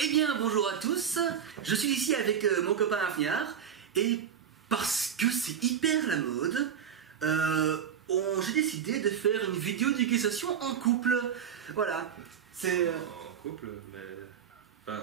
Eh bien, bonjour à tous, je suis ici avec mon copain Afniar, et parce que c'est hyper la mode, j'ai décidé de faire une vidéo d'éducation en couple. Voilà, c'est... En couple, mais enfin,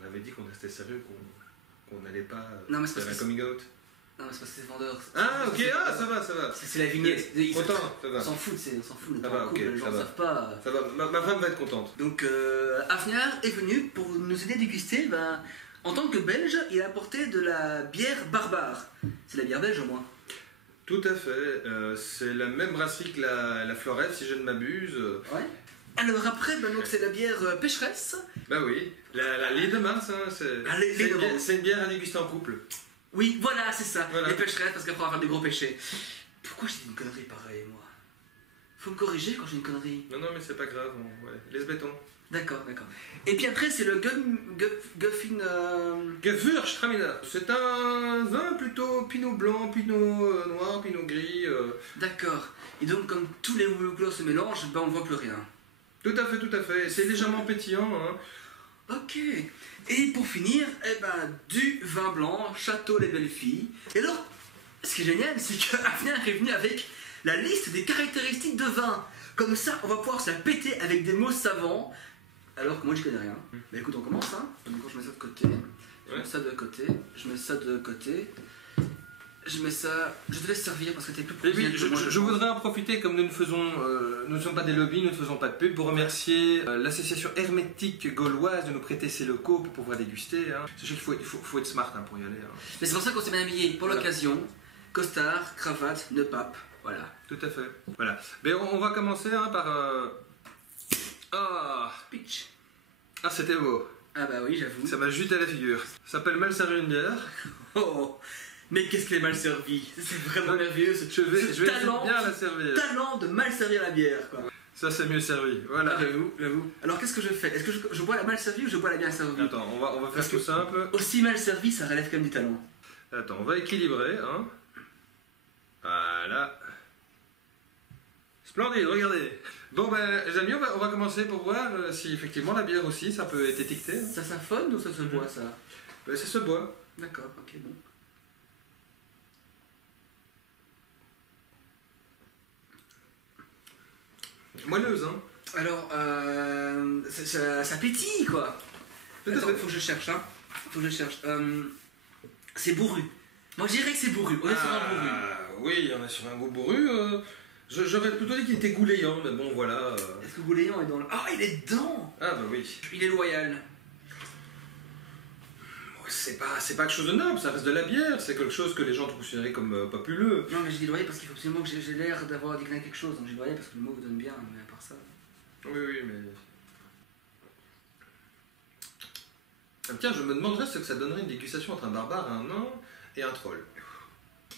on avait dit qu'on restait sérieux, qu'on n'allait pas Non, mais c'est faire parce un que coming out. Non, mais c'est parce que c'est vendeur. Ah, ok, ça va, ça va. C'est la vignette. Content, ça va. On s'en fout, on s'en fout, Ça va, en couple, ok, les gens ça ne va. savent pas. Ça va, ma femme va être contente. Donc, Afniar est venu pour nous aider à déguster. En tant que Belge, il a apporté de la bière barbare. C'est la bière belge au moins. Tout à fait, c'est la même brasserie que la Florette, si je ne m'abuse. Ouais. Alors après, donc c'est la bière pécheresse. Bah oui, la lait de Mars, hein, c'est une bière à déguster en couple. Oui, voilà, c'est ça. Voilà. Les pécheresses, parce qu'après on va faire des gros péchés. Pourquoi j'ai dit une connerie pareille, moi? Faut me corriger quand j'ai une connerie. Non, non, mais c'est pas grave, ouais. Laisse béton. D'accord, d'accord. Et puis après, c'est le Guffin... Gewürztraminer. C'est un vin plutôt pinot blanc, pinot noir, pinot gris. D'accord. Et donc, comme tous les couleurs se mélangent, on voit plus rien. Tout à fait, tout à fait. C'est légèrement pétillant, hein. Ok. Et pour finir, du vin blanc, Château les Belles Filles. Et alors, ce qui est génial, c'est que Afniar est venu avec la liste des caractéristiques de vin. Comme ça, on va pouvoir se la péter avec des mots savants. Alors que moi, je connais rien. Mais écoute, on commence, hein. Donc, je mets ça de côté. Je mets ça de côté. Je mets ça de côté. Je mets ça... Je te laisse servir parce que t'es plus professionnel que moi. Je voudrais en profiter, comme nous ne sommes pas des lobbies, nous ne faisons pas de pub, pour remercier l'association hermétique gauloise de nous prêter ses locaux pour pouvoir déguster. Hein. Sachez qu'il faut être smart pour y aller. Hein. Mais c'est pour ça qu'on s'est bien habillé pour l'occasion. Costard, cravate, nœud pape. Voilà. Tout à fait. Voilà. Mais on va commencer hein, par... Pitch. Ah, c'était beau. Ah bah oui, j'avoue. Ça m'a juté à la figure. Ça s'appelle Mal servir une bière. Oh, mais qu'est-ce qu'elle est mal servie. C'est vraiment merveilleux. Je vais bien la servir. Talent de mal servir la bière, quoi. Ça, c'est mieux servi. Voilà. Ah, j'avoue. Alors, qu'est-ce que je fais? Est-ce que je bois la mal servie ou je bois la bien servie? Attends, on va faire tout simple. Aussi mal servi, ça relève quand même du talent. Attends, on va équilibrer, hein. Voilà. Splendide, regardez. Bon ben, les amis, on va commencer pour voir si effectivement la bière aussi, ça peut être étiqueté. Ça s'affonne ou ça se boit, ça? Ben, ça se boit. D'accord, ok, bon. Moelleuse, hein. Alors, ça pétille, quoi. Attends, faut que je cherche, hein. Faut que je cherche. C'est bourru. Moi, je dirais que c'est bourru. On est sur un bourru. Oui, on est sur un goût bourru. J'aurais plutôt dit qu'il était gouléant, mais bon, voilà. Est-ce que Gouléant est dans le... Ah, il est dedans. Ah bah oui. Il est loyal. C'est pas quelque chose de noble, ça reste de la bière, c'est quelque chose que les gens considéraient comme populeux. Non, mais j'ai dit loyal parce qu'il faut absolument que j'ai l'air d'avoir décliné quelque chose. Donc j'ai dit loyal parce que le mot vous donne bien, mais à part ça... Oui, mais... Ah, tiens, je me demanderais ce que ça donnerait une dégustation entre un barbare, un nain et un troll.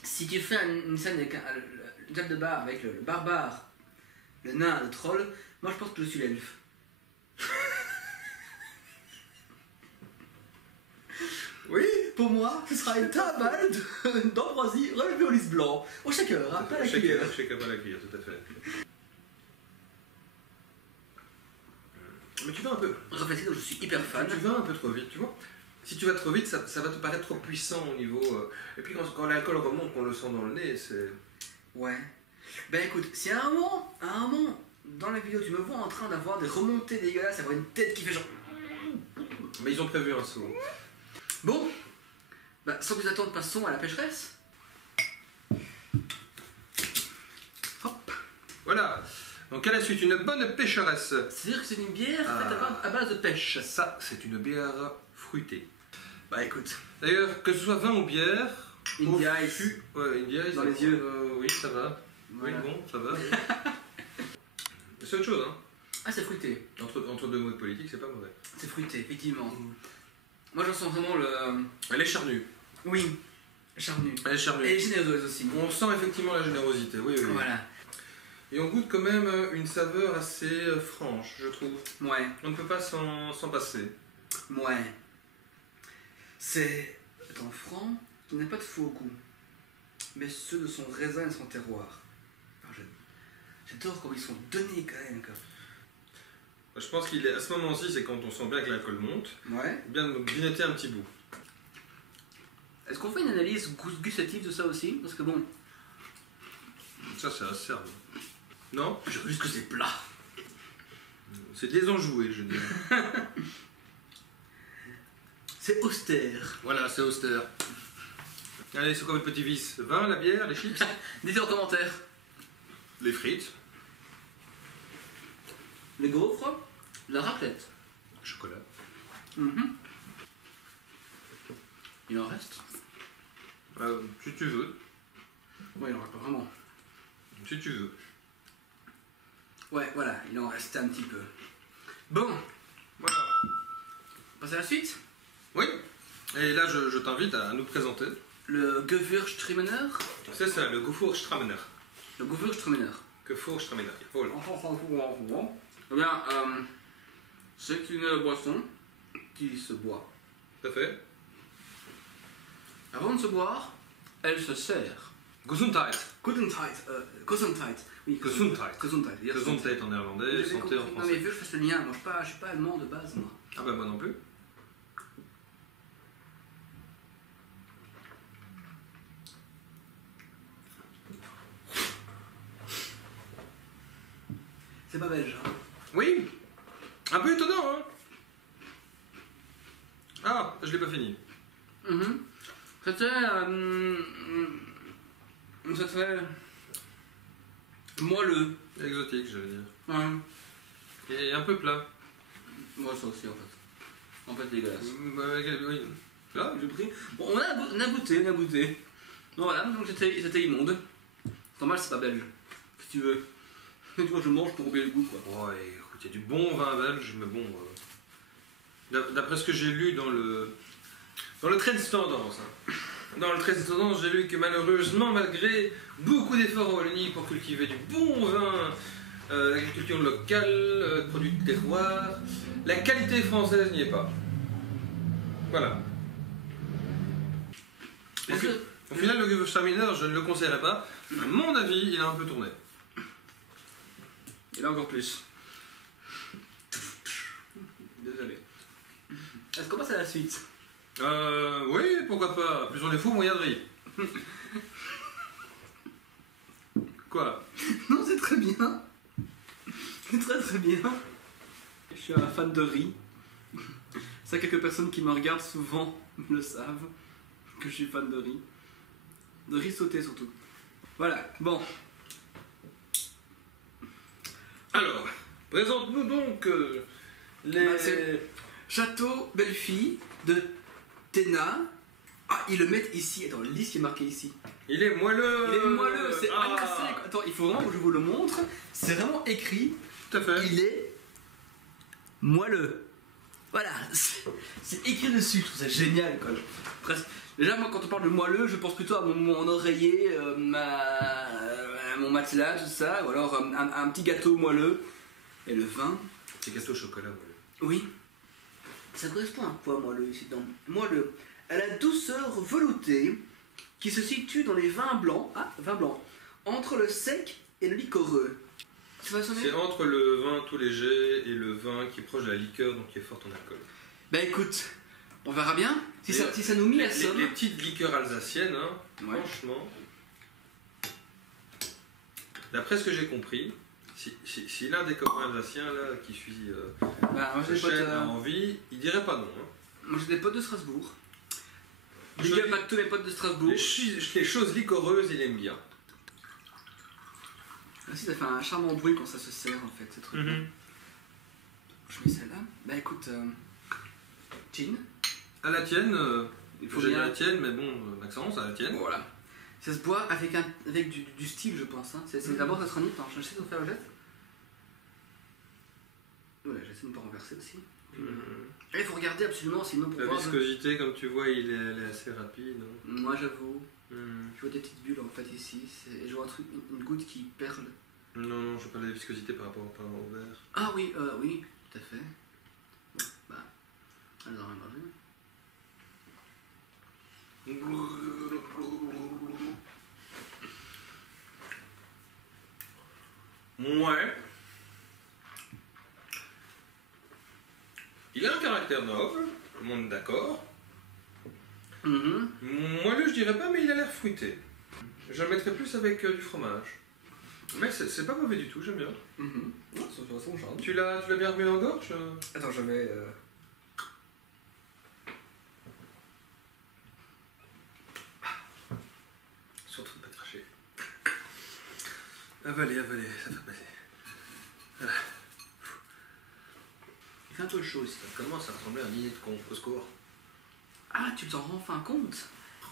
Si tu fais une scène avec une salle de bar avec le barbare, le nain, le troll, moi je pense que je suis l'elfe. Oui, pour moi, ce sera une table d'ambroisie relevée au lys blanc. Au shaker, hein, pas la cuillère. Shaker, pas la cuillère, tout à fait. Mais tu vas un peu... Refléter, donc je suis hyper fan. Tu vas un peu trop vite, tu vois. Si tu vas trop vite, ça va te paraître trop puissant au niveau... Et puis quand l'alcool remonte, qu'on le sent dans le nez, c'est... Ouais. Ben écoute, si à un moment, dans la vidéo, tu me vois en train d'avoir des remontées dégueulasses, avoir une tête qui fait genre... Mais ils ont prévu un saut. Bon, bah, sans plus attendre, passons à la pécheresse. Hop. Voilà. Donc à la suite, une bonne pécheresse. C'est-à-dire que c'est une bière faite à base de pêche. Ça, c'est une bière fruitée. Bah écoute. D'ailleurs, que ce soit vin ou bière... India Ice. Ouais, India Ice. Dans les yeux. Oui, ça va. Voilà. Oui, bon, ça va. C'est autre chose, hein. Ah, c'est fruité. Entre deux mots de politique, c'est pas mauvais. C'est fruité, effectivement. Moi, j'en sens vraiment le... Elle est charnue. Oui, charnue. Elle est charnue. Et généreuse aussi. On sent effectivement la générosité, oui. Voilà. Et on goûte quand même une saveur assez franche, je trouve. Ouais. On ne peut pas s'en passer. Ouais. C'est un franc qui n'a pas de faux goût, mais ceux de son raisin et de son terroir. Alors, j'adore comment ils sont donnés quand même. Quoi. Je pense qu'il est à ce moment-ci, c'est quand on sent bien que l'alcool monte, Ouais. bien de grignoter un petit bout. Est-ce qu'on fait une analyse gustative de ça aussi? Parce que bon, Ça, c'est assez serbe. Non? je veux juste que c'est plat. C'est désenjoué, je dirais. C'est austère. Voilà, c'est austère. Allez, c'est quoi votre petit vice? Vin, la bière, les chips? Dites en commentaire. Les frites? Les gaufres, la raclette. Chocolat? Il en reste? Si tu veux. Ouais, il en reste pas vraiment. Si tu veux. Ouais, voilà, il en reste un petit peu. Bon, Voilà. on passe à la suite. Oui. Et là, je t'invite à nous présenter. Le Gewürztraminer. C'est ça, le Gewürztraminer. Le Gewürztraminer. Gewürztraminer. Voilà. Eh bien, c'est une boisson qui se boit. Tout à fait. Avant de se boire, elle se sert. Gesundheit. Gesundheit. Oui, Gesundheit. Gesundheit. Yes, Gesundheit en néerlandais, J'avais santé en compris. Non mais français. vu que je fasse le lien, moi je suis pas allemand de base moi. Ah bah moi non plus. C'est pas belge. Hein. Oui. Un peu étonnant, hein. Ah, je l'ai pas fini. C'était moelleux. Exotique, je veux dire. Ouais. Et un peu plat. Moi ça aussi en fait. En fait dégueulasse. Oui. Là, J'ai pris. Bon, on a goûté. Bon, voilà, donc c'était immonde. C'est normal, c'est pas belge. Si tu veux. Tu vois, je mange pour oublier le goût quoi. ouais, écoute, il y a du bon vin belge, mais bon. D'après ce que j'ai lu dans le Trends Tendance, hein. Dans le Trends Tendance, j'ai lu que malheureusement, malgré beaucoup d'efforts en Wallonie pour cultiver du bon vin, l'agriculture locale, produits de terroir, la qualité française n'y est pas. Voilà. Au final, le Gewürztraminer, je ne le conseillerais pas. À mon avis, il a un peu tourné. Et là encore plus. Désolé. Est-ce qu'on passe à la suite? Oui, pourquoi pas. Plus on est fou, moins il y a de riz. Quoi? Non, c'est très bien. C'est très très bien. Je suis un fan de riz. Ça, quelques personnes qui me regardent souvent le savent que je suis fan de riz. De riz sauté surtout. Voilà, bon. Alors, présente-nous donc les... Bah, c'est Château Belle-Fille de Téna. Ah, ils le mettent ici. Attends, le liste qui est marqué ici. Il est moelleux. Il est moelleux, c'est Ah. annoncé. Attends, il faut vraiment que je vous le montre. C'est vraiment écrit. Tout à fait. Il est moelleux. Voilà, c'est écrit dessus. Je trouve ça génial, quoi. Presque. Déjà, moi, quand on parle de moelleux, je pense plutôt à mon oreiller, à mon matelas, tout ça, ou alors un petit gâteau moelleux. Et le vin. C'est gâteau au chocolat moelleux. Oui. Ça correspond à quoi, moelleux, ici dedans? Moelleux. À la douceur veloutée qui se situe dans les vins blancs. Ah, vin blanc. Entre le sec et le liquoreux. Ça va sonner? C'est entre le vin tout léger et le vin qui est proche de la liqueur, donc qui est fort en alcool. Bah écoute, on verra bien si ça nous mit la somme. Les petites liqueurs alsaciennes, hein, Ouais. franchement. D'après ce que j'ai compris, si l'un des copains alsaciens là, qui suit Bah, moi j'ai des potes, chaîne a envie, il dirait pas non. Hein. moi, j'ai des potes de Strasbourg. Big Je up dis- à tous mes potes de Strasbourg. Les choses liquoreuses, il aime bien. Ah, si, ça fait un charmant bruit quand ça se sert en fait, ce truc. Mhm. Je mets celle-là. Bah écoute, gin. À la tienne, Il faut j'ai dit à bien. la tienne, mais bon, Maxence, à la tienne. Voilà. Ça se boit avec, du style, je pense. Hein. C'est d'abord ça se renifle. Attends, j'essaie de faire le jet. Voilà, j'essaie de ne pas renverser aussi. Il faut regarder absolument, sinon pour La voir. viscosité, comme tu vois, elle est assez rapide. Hein. Moi j'avoue, Mhm. je vois des petites bulles en fait ici. Et je vois un truc, une goutte qui perle. Non, je parle de la viscosité par rapport au verre. Ah oui, oui, tout à fait. Bon, bah, alors on va voir. Ouais. caractère noble, tout le monde est d'accord. Mhm. Moelleux, je dirais pas, mais il a l'air fruité. Je le mettrais plus avec du fromage. Mais c'est pas mauvais du tout, j'aime bien. Mhm. Non, c'est bon charme. Tu l'as bien remis en gorge Attends, je mets. Surtout de pas cracher. Avaler, ça fait passer. Voilà. Il fait un peu chaud ici. Ça commence à ressembler à un dîner de con, au secours. Ah, tu t'en rends enfin compte?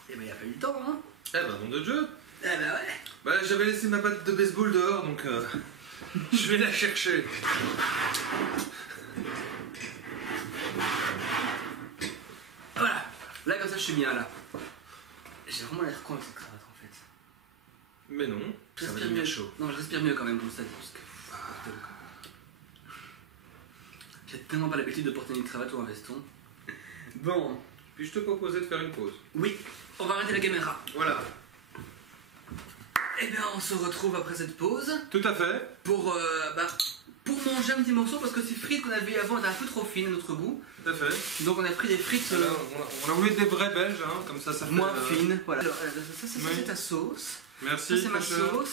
Eh ben, il a fallu le temps, hein? Eh ben, nom de Dieu. Eh ben, ouais. Bah, j'avais laissé ma batte de baseball dehors, donc je vais la chercher. Voilà. Là, comme ça, je suis bien, là. J'ai vraiment l'air con avec cette cravate, en fait. Mais non, ça va J'espère devenir mieux. chaud. Non, je respire mieux quand même, comme ça. Parce que... J'ai tellement pas l'habitude de porter une cravate ou un veston. Bon. Puis je te proposais de faire une pause. Oui, on va arrêter la caméra. Voilà. Eh bien, on se retrouve après cette pause Tout à fait. pour manger un petit morceau parce que ces frites qu'on avait avant étaient un peu trop fines à notre goût. Tout à fait. Donc on a pris des frites Voilà, on a voulu des vrais belges, hein, comme ça fait... moins fines. Voilà. Alors, ça, Oui. c'est ta sauce. Merci. Ça, c'est ma pêcheur. sauce.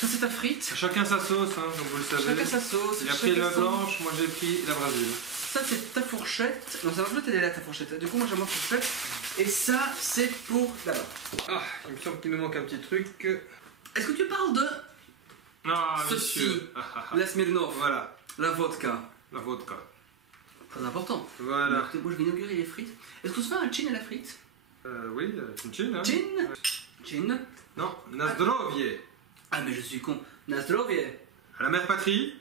Ça, c'est ta frite. Chacun sa sauce, hein, comme vous le savez. Chacun sa sauce. Il a pris chacun la son- blanche, moi j'ai pris la Brésil. Ça, c'est ta fourchette. Non, c'est fourchette, elle est là, ta fourchette. Du coup, moi, j'ai ma fourchette. Et ça, c'est pour d'abord. Ah, il me semble qu'il nous manque un petit truc. Est-ce que tu parles de Ah, Ceci. vicieux. la Smirnoff, Voilà, la vodka? la vodka. Très important. Voilà. Écoutez, moi, je vais inaugurer les frites. Est-ce qu'on se fait un chin à la frite? Oui, une chin, hein. Chin? Chin? Non, Nazdrovie. Ah, mais je suis con. Nazdrovie. À la mère patrie.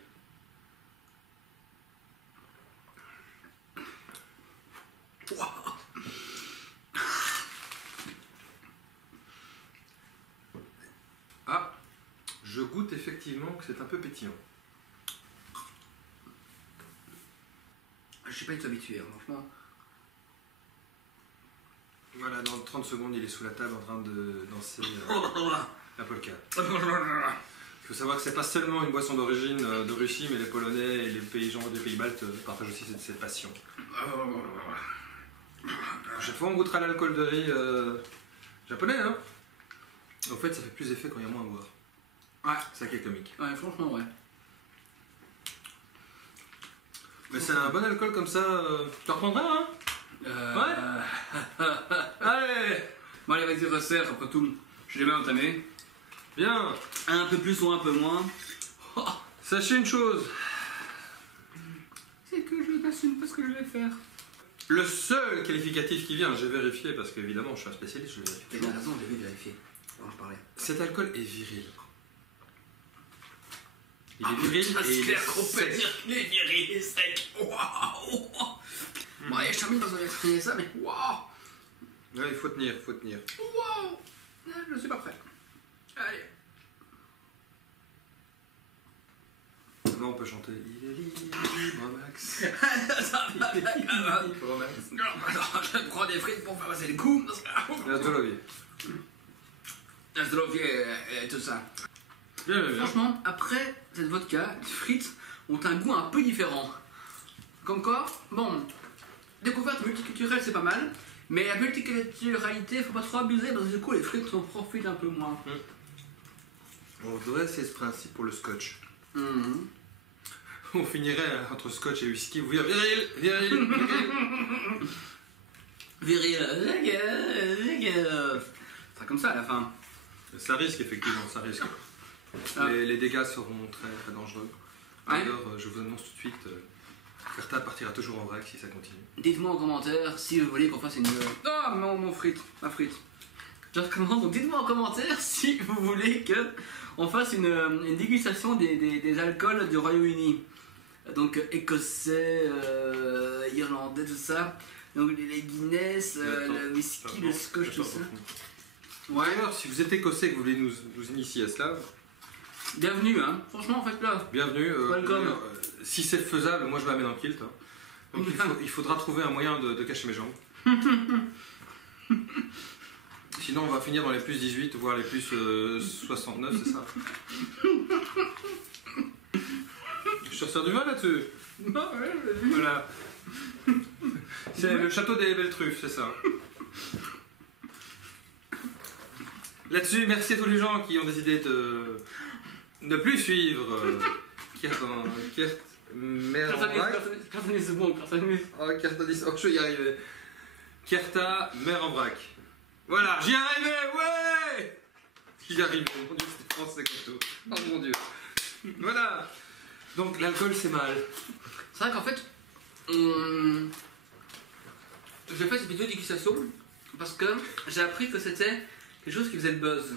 Ah, je goûte effectivement que c'est un peu pétillant. Je suis pas du tout habitué, hein, franchement. Voilà, dans 30 secondes, il est sous la table en train de danser la polka. Il faut savoir que c'est pas seulement une boisson d'origine de Russie, mais les Polonais et les pays gens des pays baltes partagent aussi cette passion. Chaque fois, on goûtera l'alcool de riz japonais, hein. En fait, ça fait plus effet quand il y a moins à boire. Ouais. C'est ça qui est comique. Ouais, franchement, ouais. Mais c'est un bon alcool comme ça. Tu en reprendras, hein? Allez! Bon, allez, vas-y, resserre, après tout. Je l'ai bien entamé. Bien! Un peu plus ou un peu moins. Sachez une chose. C'est que je n'assume pas ce que je vais faire. Le seul qualificatif qui vient, j'ai vérifié parce qu'évidemment je suis un spécialiste, je vérifie. T'as bien raison, j'ai vu vérifier. Alors, je parlais. Cet alcool est viril. Il est viril et il est sec. dire qu'il est viril et sec. Waouh! Bon, allez, je termine parce que j'ai exprimé ça, mais waouh! Ouais, il faut tenir, il faut tenir. Waouh! Je suis pas prêt. Allez. Là on peut chanter. Il est libre, Max. Ça va, Il est libre, Max. non, je prends des frites pour faire passer le coup. La Zdolovier. La Zdolovier et tout ça. Bien, bien, bien. Franchement, après cette vodka, les frites ont un goût un peu différent. Comme quoi, bon, découverte multiculturelle c'est pas mal, mais la multiculturalité, faut pas trop abuser parce que du coup les frites en profitent un peu moins. On devrait essayer ce principe pour le scotch. Mhm. On finirait entre scotch et whisky. Vous dire viril, viril, viril. Viril, c'est comme ça à la fin. Ça risque effectivement, ça risque. Ah. Les dégâts seront très, très dangereux. Ouais. D'ailleurs, je vous annonce tout de suite, Ferta partira toujours en vrac si ça continue. Dites-moi en commentaire si vous voulez qu'on fasse une... Ah, mon frite, ma frite. Je recommande, donc dites-moi en commentaire si vous voulez qu'on fasse une dégustation des alcools du Royaume-Uni. Donc écossais, irlandais, tout ça. Donc les Guinness, le whisky, le scotch, tout ça. Ouais, D'ailleurs, si vous êtes écossais et que vous voulez nous initier à cela, bienvenue, hein. Franchement, faites-le. bienvenue. Welcome. Si c'est faisable, moi je m'amène en kilt. Hein. Donc il faudra trouver un moyen de cacher mes jambes. Sinon, on va finir dans les plus 18, voire les plus 69, c'est ça? Je te resserre du vin là-dessus. Non, ouais, vas-y. Voilà. C'est le château des belles truffes, c'est ça. Là-dessus, merci à tous les gens qui ont décidé de ne plus suivre Cartanis, c'est bon, Cartanis. Oh, Cartanis, oh, je vais y arriver. Kierta meurt en vrac. Voilà, j'y arrivais, ouais. J'y arrivais, mon dieu, c'était français comme tout. Oh mon dieu. Voilà. Donc l'alcool, c'est mal. C'est vrai qu'en fait, j'ai fait cette vidéo dégustation parce que j'ai appris que c'était quelque chose qui faisait le buzz.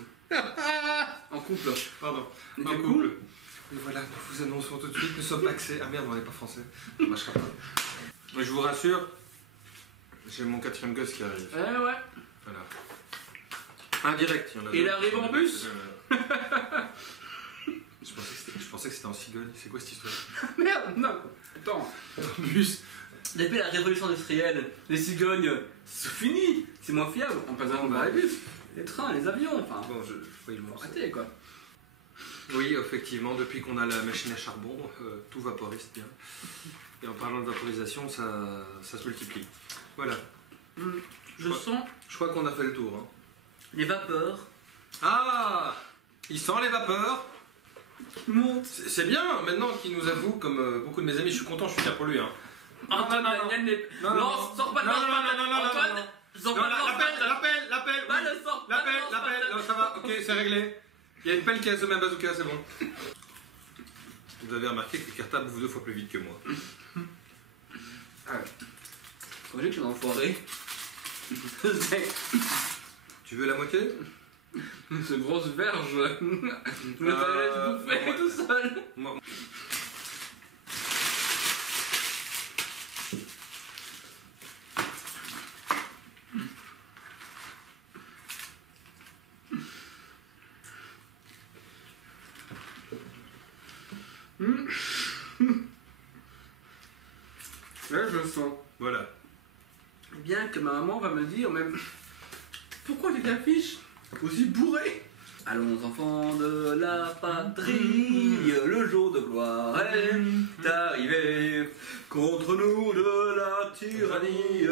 En couple. Pardon. Mais En du coup, couple. Et voilà, nous vous annonçons tout de suite, nous sommes axés. Ah merde, on n'est pas français. Ça marchera pas. Mais je vous rassure, j'ai mon 4e gosse qui arrive. ouais. Voilà. Indirect, il y en a. Il arrive en bus. Je pensais que c'était en cigogne. C'est quoi cette histoire? Merde, non. Attends. En bus. Depuis la révolution industrielle, les cigognes, c'est fini. C'est moins fiable. On passe avant les bus, les trains, les avions. Enfin, Bon, oui, bon, arrêtez quoi. oui, effectivement, depuis qu'on a la machine à charbon, tout vaporise bien. Et en parlant de vaporisation, ça se multiplie. Voilà. Je sens Je crois qu'on a fait le tour. Hein. les vapeurs Ah, il sent les vapeurs. qui montent. C'est bien, maintenant qu'il nous avoue, comme beaucoup de mes amis, je suis content, je suis fier pour lui. Hein. Antoine, non, sors pas de Antoine, sors pas de L'appel, Bah, le sors pas. non, ça va, ok, c'est réglé. Il y a une pelle qui a semé un bazooka, c'est bon. Vous avez remarqué que Kierta bouffe 2 fois plus vite que moi. Ah ouais. Quand j'ai que je suis un enfoiré. Tu veux la moitié? Ce grosse verge. Je te laisse bouffer tout seul. Moi. Là, je le sens. Voilà. Bien que ma maman va me dire, même pourquoi tu t'affiches aussi bourré? Allons enfants de la patrie, le jour de gloire est arrivé. Contre nous de la tyrannie,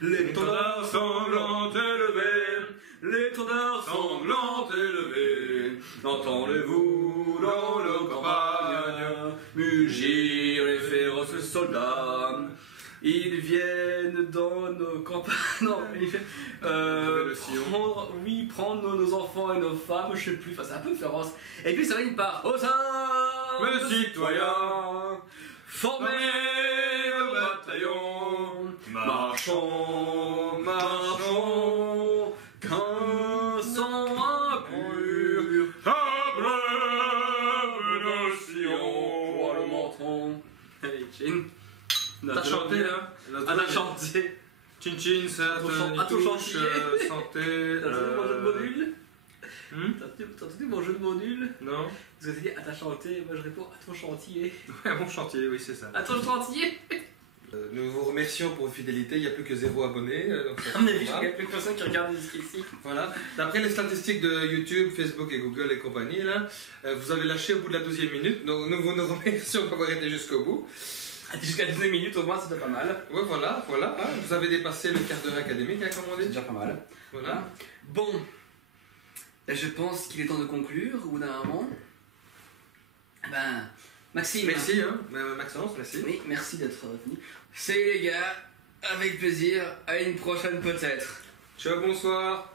l'étendard sanglant élevé, l'étendard sanglant élevé. Entendez-vous dans nos campagnes mugir les féroces soldats? Ils viennent dans nos campagnes. Non, ils viennent prendre nos enfants et nos femmes, je sais plus, enfin c'est un peu féroce. Et puis ça va une part aux armes, citoyens, formez le bataillon, marchons, marchons, qu'un sang impur, abreuve nos sillons, pour le menton. Allez, Chin. T'as chanté là? T'as chanté. Chin chin, ça À ton chantier. santé. T'as entendu mon jeu de mots nul? T'as entendu mon jeu de mots nul? Non? Parce que t'as dit à ta chanté, moi je réponds à ton chantier. Ouais, mon chantier, oui, c'est ça. À ton chantier? Nous vous remercions pour votre fidélité, il n'y a plus que 0 abonnés. Donc ça À mon avis, fait je pas. n'y a plus personne qui regarde jusqu'ici. Voilà. D'après les statistiques de YouTube, Facebook et Google et compagnie, là, vous avez lâché au bout de la 12e minute. Donc nous vous remercions d'avoir été jusqu'au bout. Jusqu'à 10 minutes au moins, c'était pas mal. Ouais, voilà. Hein. Vous avez dépassé le quart d'heure académique, hein, comme on C'est dit. déjà pas mal. Voilà. Bon, je pense qu'il est temps de conclure au bout d'un moment. Ben, Maxime. Merci, hein. Maxence, merci. Oui, merci d'être venu. Salut les gars, avec plaisir, à une prochaine peut-être. Ciao, bonsoir.